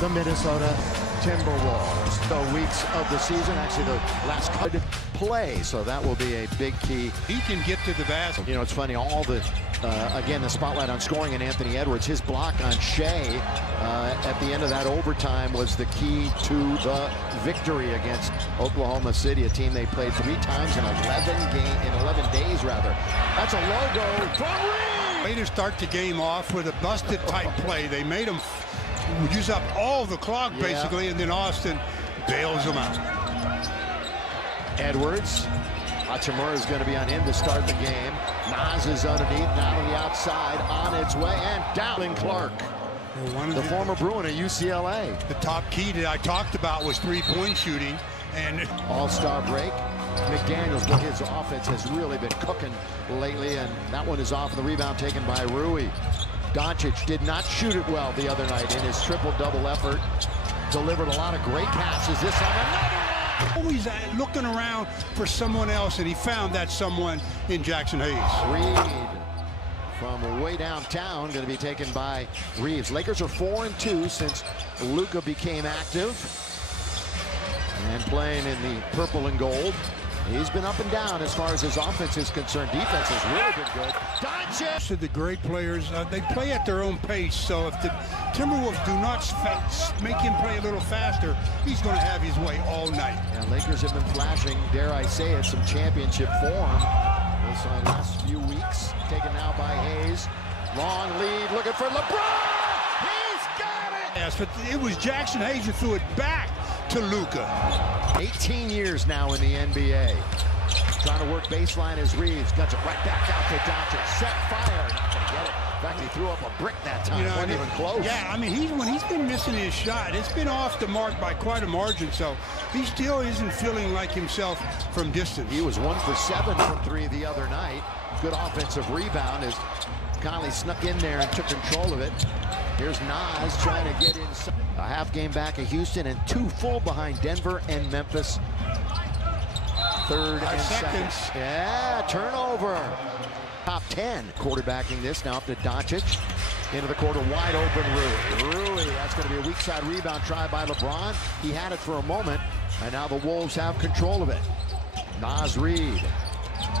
the Minnesota Timberwolves. The weeks of the season, actually the last play, so that will be a big key. He can get to the basket. You know, it's funny, all the, again, the spotlight on scoring and Anthony Edwards, his block on Shea at the end of that overtime was the key to the victory against Oklahoma City, a team they played 3 times in 11 days rather. That's a logo from Reed. Way to start the game off with a busted type play. They made him use up all the clock basically, and then Austin bails them out. Edwards, Hachimura is going to be on him to start the game. Nas is underneath, now to the outside, on its way, and down Clark. The former Bruin at UCLA. The top key that I talked about was 3-point shooting. And all-star break. McDaniels, but his offense has really been cooking lately, and that one is off the rebound taken by Rui. Doncic did not shoot it well the other night in his triple-double effort. Delivered a lot of great passes. This time another one. Always looking around for someone else, and he found that someone in Jackson Hayes. Reed from way downtown, going to be taken by Reeves. Lakers are 4-2 since Luka became active and playing in the purple and gold. He's been up and down as far as his offense is concerned. Defense has really been good. Doncic! So the great players, they play at their own pace. So if the Timberwolves do not make him play a little faster, he's going to have his way all night. And Lakers have been flashing, dare I say it, some championship form this last few weeks. Taken now by Hayes. Long lead, looking for LeBron! He's got it! Yes, but it was Jackson Hayes who threw it back to Luka. 18 years now in the NBA. Trying to work baseline as Reeves cuts it right back out to Doncic. Set fire, not gonna get it. In fact, he threw up a brick that time. Wasn't even close. Yeah, I mean, when he's been missing his shot, it's been off the mark by quite a margin. So he still isn't feeling like himself from distance. He was 1 for 7 from 3 the other night. Good offensive rebound as Conley snuck in there and took control of it. Here's Nas trying to get inside. A half game back at Houston and 2 full behind Denver and Memphis. 3rd and seconds. Yeah, turnover. Top 10 quarterbacking this now up to Doncic. Into the quarter, wide open Rui. That's going to be a weak side rebound try by LeBron. He had it for a moment, and now the Wolves have control of it. Nas Reed.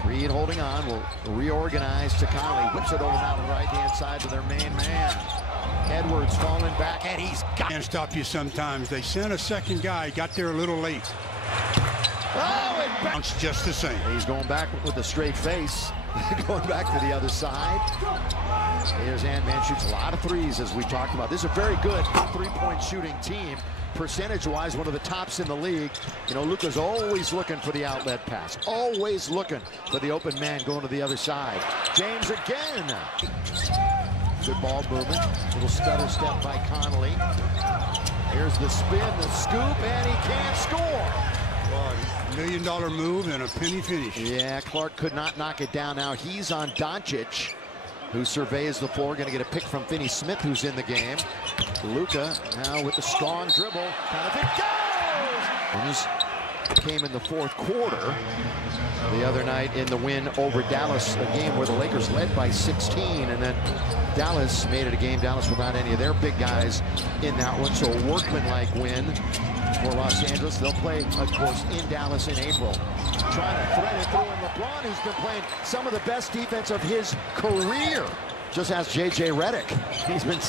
Reed holding on, will reorganize to Conley. Whips it over now to the right-hand side to their main man. Edwards falling back, and he's got... Can't stop you sometimes. They sent a second guy, got there a little late. Oh, it bounced just the same. He's going back with a straight face. Going back to the other side. Here's Ant-Man, shoots a lot of threes, as we talked about. This is a very good 3-point shooting team. Percentage-wise, one of the tops in the league. You know, Luka's always looking for the outlet pass. Always looking for the open man going to the other side. James again. Good ball movement. Little stutter step by Conley. Here's the spin, the scoop, and he can't score. $1 million move and a penny finish. Yeah, Clark could not knock it down. Now he's on Doncic, who surveys the floor. Going to get a pick from Finney Smith, who's in the game. Luka now with the strong dribble. Kind of it goes! And this came in the 4th quarter the other night in the win over Dallas, a game where the Lakers led by 16, and then Dallas made it a game. Dallas without any of their big guys in that one, so a workmanlike win for Los Angeles. They'll play, of course, in Dallas in April. Trying to thread it through, and LeBron, who's been playing some of the best defense of his career. Just ask J.J. Redick. He's been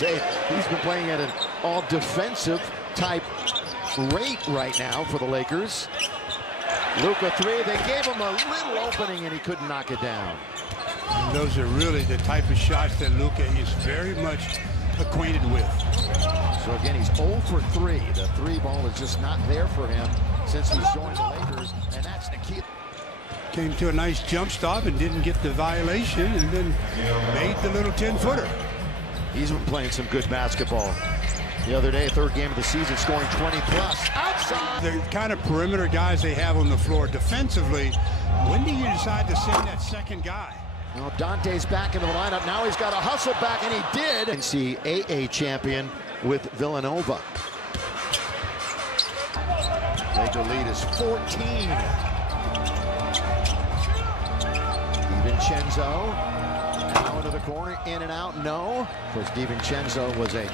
playing at an all-defensive type rate right now for the Lakers. Luka 3, they gave him a little opening and he couldn't knock it down. And those are really the type of shots that Luka is very much acquainted with. So again, he's 0 for 3. The 3 ball is just not there for him since he's joined the Lakers, and that's the key. Came to a nice jump stop and didn't get the violation, and then made the little 10-footer. He's been playing some good basketball. The other day, 3rd game of the season, scoring 20-plus. Outside! The kind of perimeter guys they have on the floor defensively, when do you decide to send that second guy? Well, Dante's back into the lineup. Now he's got to hustle back, and he did. NCAA champion with Villanova. Laker lead is 14. DiVincenzo now into the corner, in and out, no. Of course, DiVincenzo was a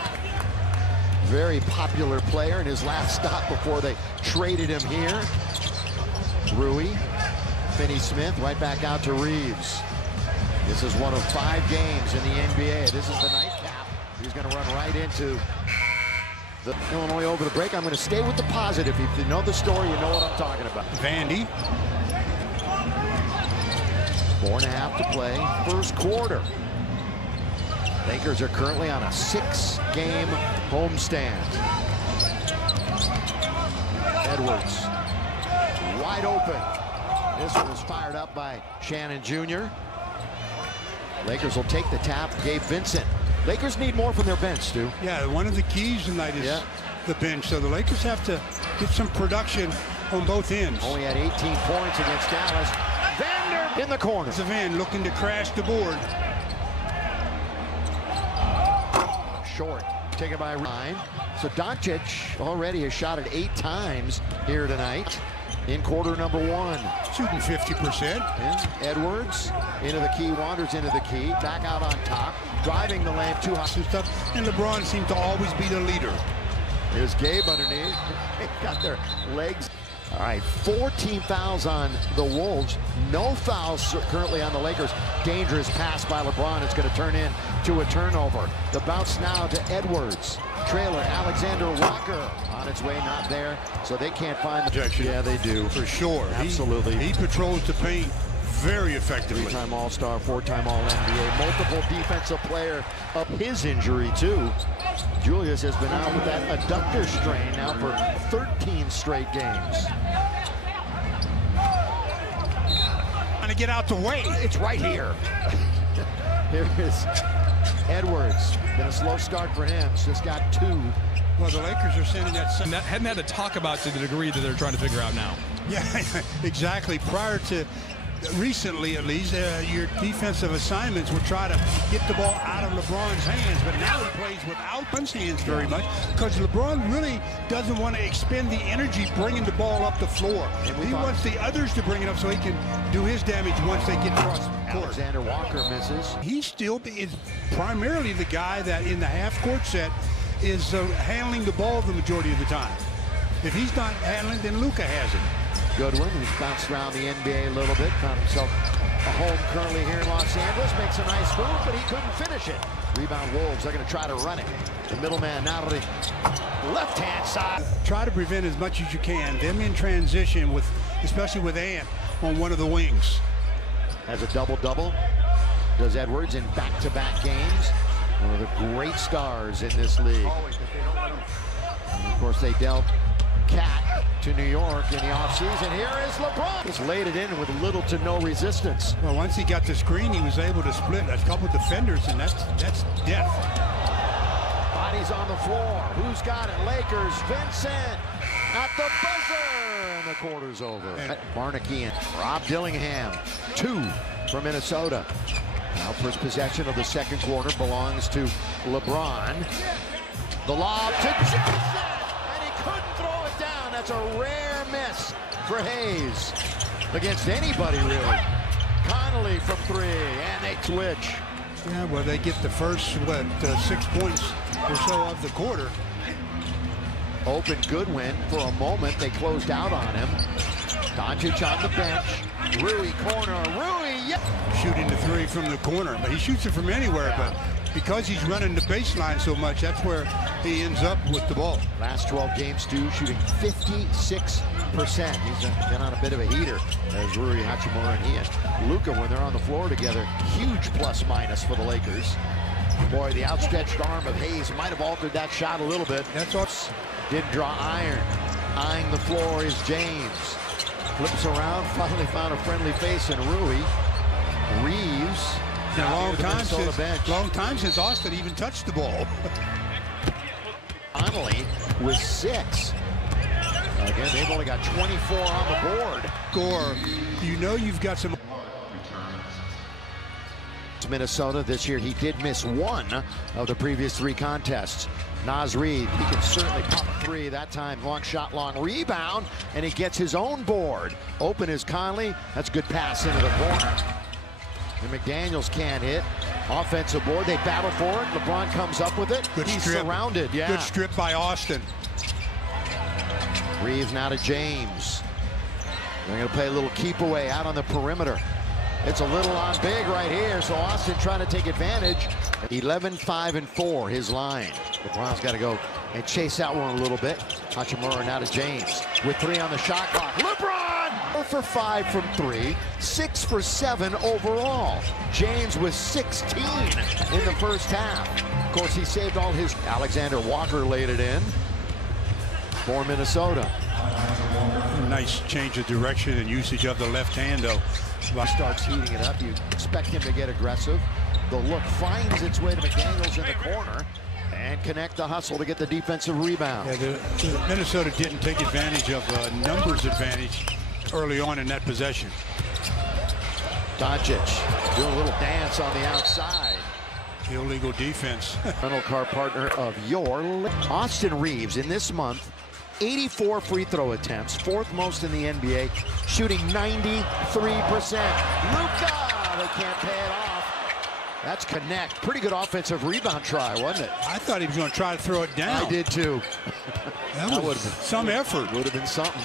Very popular player in his last stop before they traded him here. Rui, Finney Smith, right back out to Reeves. This is one of 5 games in the NBA. This is the nightcap. He's going to run right into the Illinois over the break. I'm going to stay with the positive. If you know the story, you know what I'm talking about. Vandy. 4.5 to play, first quarter. Lakers are currently on a 6-game homestand. Edwards, wide open. This one was fired up by Shannon Jr. Lakers will take the tap. Gabe Vincent. Lakers need more from their bench, Stu. Yeah, one of the keys tonight is the bench. So the Lakers have to get some production on both ends. Only had 18 points against Dallas. Vander in the corner. Van looking to crash the board. Short, taken by Ryan. So Doncic already has shot it 8 times here tonight in quarter number 1. Shooting 50%. And Edwards into the key, wanders into the key, back out on top, driving the lane too high. Stuff. And LeBron seems to always be the leader. Here's Gabe underneath. They've got their legs. All right, 14 fouls on the Wolves. No fouls currently on the Lakers. Dangerous pass by LeBron. It's going to turn into a turnover. The bounce now to Edwards. Trailer, Alexander Walker on its way, not there. So they can't find the projection. Yeah, they do. For sure. Absolutely. He patrols the paint very effectively. 3-time All-Star, 4-time All-NBA. Multiple defensive player of his injury, too. Julius has been out with that adductor strain now for 13 straight games. Trying to get out the way. It's right here. Here is Edwards. Been a slow start for him. Just got 2. Well, the Lakers are sending that. Hadn't had to talk about to the degree that they're trying to figure out now. Yeah, exactly. Prior to recently, at least, your defensive assignments would try to get the ball out of LeBron's hands, but now he plays without LeBron's hands very much because LeBron really doesn't want to expend the energy bringing the ball up the floor. He wants the others to bring it up so he can do his damage once they get across court. Alexander Walker misses. He still is primarily the guy that in the half-court set is handling the ball the majority of the time. If he's not handling, then Luka has it. Goodwin, who's bounced around the NBA a little bit, found himself a home currently here in Los Angeles, makes a nice move, but he couldn't finish it. Rebound Wolves, they're going to try to run it. The middleman now to the left-hand side. Try to prevent as much as you can. Them in transition, with, especially with Ant on one of the wings. Has a double-double. Does Edwards in back-to-back games. One of the great stars in this league. And of course, they dealt Cat to New York in the offseason. Here is LeBron. Just laid it in with little to no resistance. Well, once he got the screen, he was able to split a couple defenders, and that's death. Bodies on the floor. Who's got it? Lakers. Vincent at the buzzer, and the quarter's over. Barnacky and Rob Dillingham. 2 for Minnesota. Now first possession of the second quarter belongs to LeBron. The lob to Jackson, and he couldn't throw it down. That's a rare miss for Hayes against anybody, really. Connolly from 3, and they twitch. Yeah, well, they get the first, 6 points or so of the quarter. Open Goodwin for a moment. They closed out on him. Doncic on the bench. Rui corner. Rui, yep. Shooting the 3 from the corner, but he shoots it from anywhere. But because he's running the baseline so much, that's where he ends up with the ball. Last 12 games, Stu, shooting 56%. He's been on a bit of a heater as Rui Hachimura and he and Luka, when they're on the floor together, huge plus-minus for the Lakers. Boy, the outstretched arm of Hayes might have altered that shot a little bit. That's all. Didn't draw iron. Eyeing the floor is James. Flips around, finally found a friendly face in Rui. Reeves. Long time since Austin even touched the ball. Connolly with 6. Again, they've only got 24 on the board. Gore, you know you've got some. Minnesota this year, he did miss 1 of the previous 3 contests. Naz Reid, he can certainly pop a 3 that time. Long shot, long rebound, and he gets his own board. Open is Conley. That's a good pass into the corner. And McDaniels can't hit. Offensive board, they battle for it. LeBron comes up with it. Good He's strip. surrounded, yeah. Good strip by Austin. Reeves now to James. They're going to play a little keep away out on the perimeter. It's a little on big right here, so Austin trying to take advantage. 11, 5, and 4, his line. LeBron's got to go and chase that one a little bit. Hachimura now to James with 3 on the shot clock. LeBron! 4 for 5 from 3, 6 for 7 overall. James with 16 in the first half. Of course, he saved all his. Alexander Walker laid it in for Minnesota. Nice change of direction and usage of the left hand, though. Starts heating it up. You expect him to get aggressive. The look finds its way to McDaniels in the corner and connect the hustle to get the defensive rebound. Yeah, the Minnesota didn't take advantage of numbers advantage early on in that possession. Doncic doing a little dance on the outside. Illegal defense. Rental car partner of your Austin Reeves in this month. 84 free throw attempts, 4th most in the NBA, shooting 93%. Luka, they can't pay it off. That's connect. Pretty good offensive rebound try, wasn't it? I thought he was going to try to throw it down. I did too. That would have been some effort. Would have been something.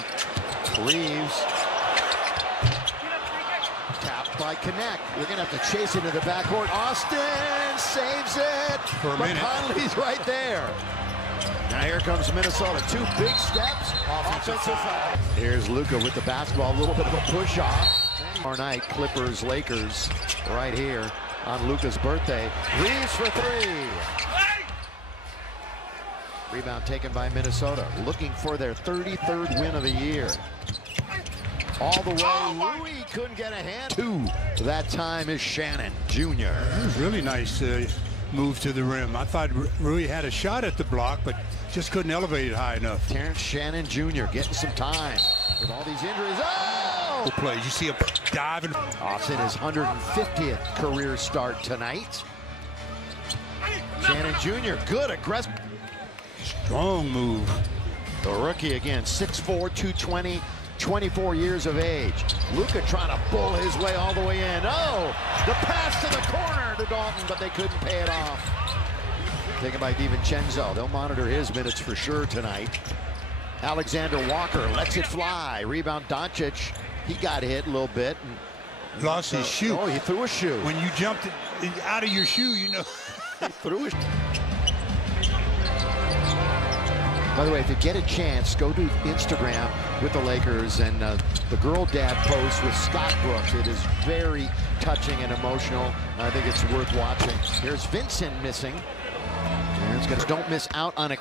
Reeves. Tapped by Connect. We're going to have to chase into the backcourt. Austin saves it. For a minute. Conley's right there. Now here comes Minnesota. 2 big steps. Offensive foul. Here's Luka with the basketball. A little bit of a push off. Tomorrow night, Clippers, Lakers, right here on Luka's birthday. Reeves for 3. Rebound taken by Minnesota. Looking for their 33rd win of the year. All the way. Rui couldn't get a hand. 2. That time is Shannon Jr. It was really nice move to the rim. I thought Rui had a shot at the block, but just couldn't elevate it high enough. Terrence Shannon Jr. getting some time with all these injuries. Oh! Plays. You see him diving. Austin his 150th career start tonight. Shannon Jr. good aggressive. Strong move. The rookie again, 6'4", 220, 24 years of age. Luka trying to bull his way all the way in. Oh, the pass to the corner to Dalton, but they couldn't pay it off. Taken by DiVincenzo. They'll monitor his minutes for sure tonight. Alexander Walker lets it fly. Rebound Doncic. He got hit a little bit. And lost his shoe. Oh, he threw a shoe. When you jumped out of your shoe, you know. He threw it. By the way, if you get a chance, go to Instagram with the Lakers and the girl dad post with Scott Brooks. It is very touching and emotional. I think it's worth watching. Here's Vincent missing. And it's gonna, don't miss out on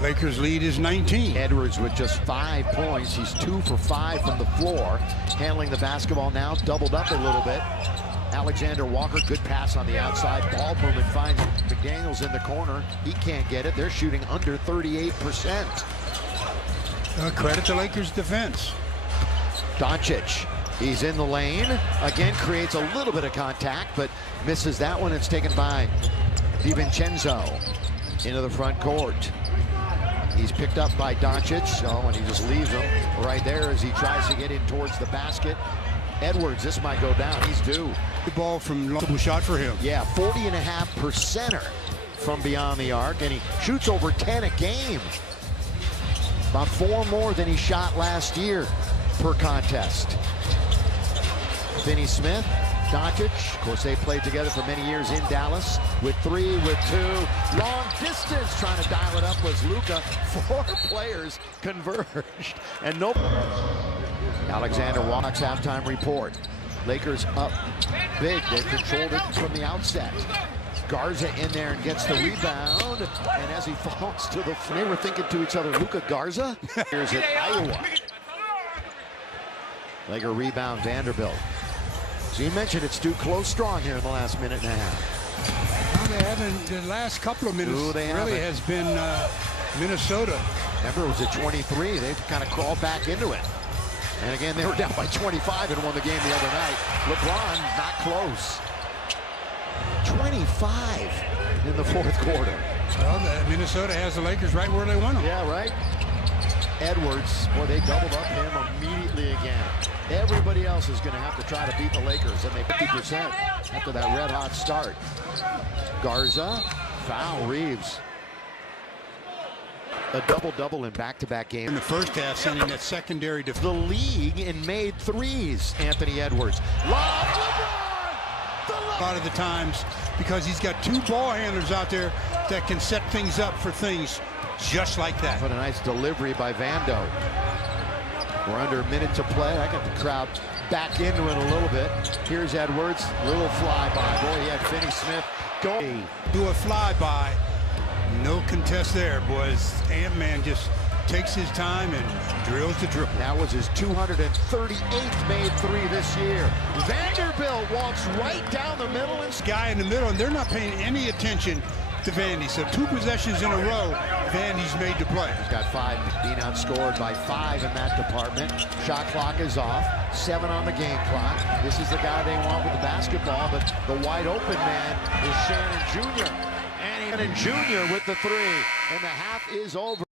Lakers lead is 19. Edwards with just 5 points. He's 2 for 5 from the floor. Handling the basketball now, doubled up a little bit. Alexander Walker, good pass on the outside. Ball movement finds McDaniels in the corner. He can't get it. They're shooting under 38%. Credit the Lakers' defense. Doncic, he's in the lane. Again, creates a little bit of contact, but misses that one. It's taken by DiVincenzo into the front court. He's picked up by Doncic. Oh, and he just leaves him right there as he tries to get in towards the basket. Edwards, this might go down. He's due. The ball from long shot for him. Yeah, 40.5% from beyond the arc, and he shoots over 10 a game. About 4 more than he shot last year per contest. Finney Smith, Doncic, of course they played together for many years in Dallas. With 3, with 2, long distance trying to dial it up was Luka. 4 players converged, and no. Alexander Walker's halftime report. Lakers up big. They controlled it from the outset. Garza in there and gets the rebound. And as he falls to the floor, they were thinking to each other, Luka Garza? Here's at Iowa. Laker rebound, Vanderbilt. So you mentioned it's too close strong here in the last minute and a half. Well, they haven't, the last couple of minutes they really has been Minnesota. Remember, it was at 23. They've kind of crawled back into it. And again, they were down by 25 and won the game the other night. LeBron not close. 25 in the 4th quarter. Well, Minnesota has the Lakers right where they want them. Yeah, right. Edwards, boy, they doubled up him immediately again. Everybody else is going to have to try to beat the Lakers, and they 50% after that red-hot start. Garza, foul, Reeves. A double-double in back-to-back games. In the first half, sending that secondary to The league in made threes, Anthony Edwards. Lob, a lot of the times, because he's got two ball handlers out there that can set things up for things just like that. What a nice delivery by Vando. We're under a minute to play. I got the crowd back into it a little bit. Here's Edwards, little flyby. Boy, he had Finney Smith go. Do a flyby. No contest there, boys. Ant-Man just takes his time and drills the triple. That was his 238th made three this year. Vanderbilt walks right down the middle. And Guy in the middle, and they're not paying any attention to Vandy. So 2 possessions in a row, Vandy's made the play. He's got 5, being outscored by 5 in that department. Shot clock is off, 7 on the game clock. This is the guy they want with the basketball, but the wide open man is Shannon Jr. And Jr. with the 3, and the half is over.